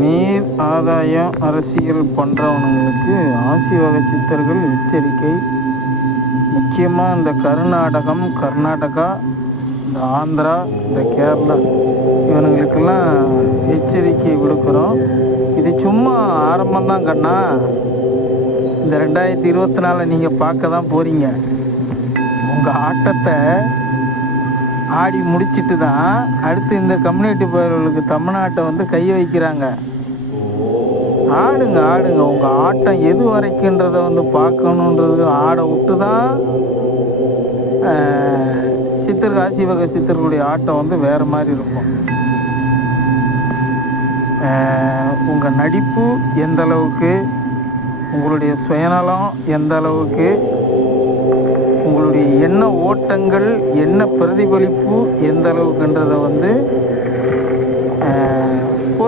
நீர் ஆதாயம் அரசியல் பண்ணுறவனுங்களுக்கு ஆசி வகை சித்தர்கள் எச்சரிக்கை. முக்கியமாக இந்த கர்நாடகா, இந்த ஆந்திரா, இந்த கேரளா இவனுங்களுக்கெல்லாம் எச்சரிக்கை விடுக்கிறோம். இது சும்மா ஆரம்பம்தான் கண்ணா. இந்த 2024 நீங்கள் பார்க்க தான் போகிறீங்க. உங்கள் ஆட்டத்தை ஆடி முடிச்சிட்டு தான் அடுத்து இந்த கம்யூனிட்டி பயிர்களுக்கு தமிழ்நாட்டை வந்து கை வைக்கிறாங்க. ஆடுங்க உங்கள் ஆட்டம் எது வரைக்குன்றதை வந்து பார்க்கணுன்றது ஆடை விட்டு தான் சித்தர்கள் ஆசி வகை சித்தர்களுடைய ஆட்டம் வந்து வேறு மாதிரி இருக்கும். உங்கள் நடிப்பு எந்த அளவுக்கு, உங்களுடைய சுயநலம் எந்த அளவுக்கு, உங்களுடைய எண்ண ஓட்டங்கள் என்ன பிரதிபலிப்பு எந்த அளவுக்குன்றதை வந்து